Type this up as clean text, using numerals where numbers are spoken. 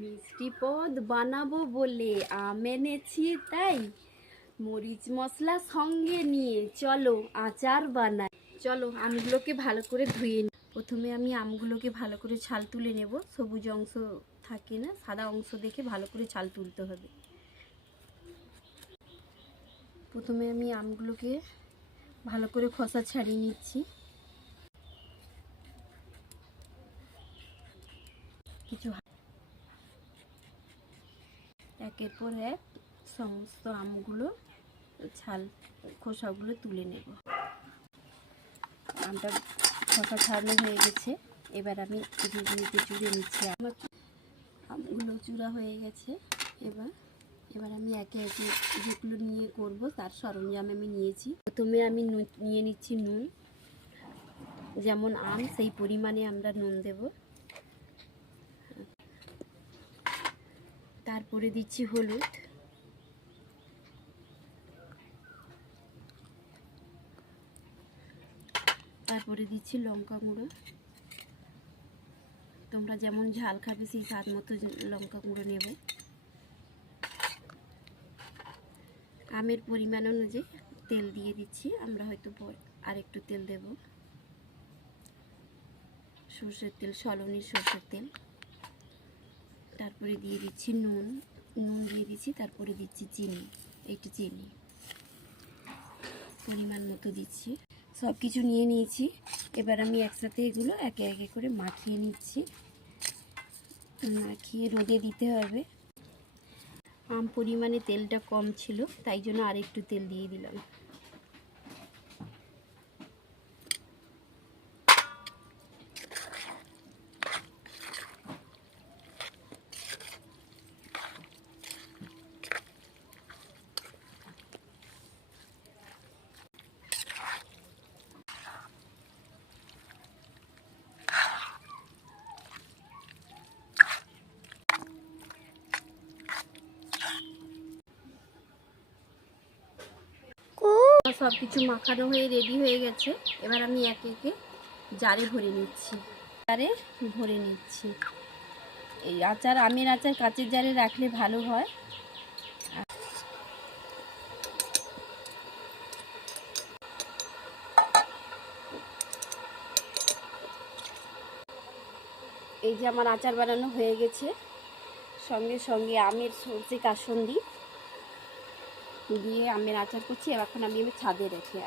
মিষ্টি পদ বানাবো বলে আম এনেছি তাই, মরিচ মশলা সঙ্গে নিয়ে চলো আচার বানাই। চলো আমগুলোকে ভালো করে ধুয়ে নিই। প্রথমে আমি আমগুলোকে ভালো করে ছাল তুলে নেব। সবুজ অংশ থাকে না, সাদা অংশ দেখে ভালো করে ছাল তুলতে হবে। প্রথমে আমি আমগুলোকে ভালো করে খোসা ছাড়িয়ে নিচ্ছি। কিছু একের পর এক সমস্ত আমগুলো ছাল খোসাগুলো তুলে নেব। আমটা খোসা ছাড়ানো হয়ে গেছে, এবার আমি এগুলোকে চুড়ে নিচ্ছি। আমার আমগুলো চূড়া হয়ে গেছে। এবার আমি একে একে যেগুলো নিয়ে করব তার সরঞ্জাম আমি নিয়েছি। প্রথমে আমি নিয়ে নিচ্ছি নুন। যেমন আম সেই পরিমাণে আমরা নুন দেব। তারপরে দিচ্ছি হলুদ, তারপরে দিচ্ছি লঙ্কা গুঁড়ো। তোমরা যেমন ঝাল খাবে সেই স্বাদ মতো লঙ্কা গুঁড়ো নেবে। আমের পরিমাণ অনুযায়ী তেল দিয়ে দিচ্ছি। আমরা হয়তো আরেকটু তেল দেব, সর্ষের তেল, সলনির সর্ষের তেল। তারপরে দিয়ে দিচ্ছি নুন দিয়ে দিচ্ছি। তারপরে দিচ্ছি চিনি, এইটা চিনি পরিমাণ মতো দিচ্ছি। সব কিছু নিয়ে নিয়েছি। এবার আমি একসাথে এগুলো একে একে করে মাখিয়ে নিচ্ছি। মাখিয়ে রোদে দিতে হবে। আম পরিমাণে তেলটা কম ছিল, তাই জন্য আরেকটু তেল দিয়ে দিলাম। সব কিছু মাখানো হয়ে রেডি হয়ে গেছে। এবার আমি একে একে জারে ভরে নিচ্ছি। এই আচার, আমের আচার কাঁচের জারে রাখলে ভালো হয়। এই যে আমার আচার বানানো হয়ে গেছে। সঙ্গে সঙ্গে আমের সরষে কাসুন্দি দিয়ে আমের আচার করছি। এখন আমি ছাদে রেখে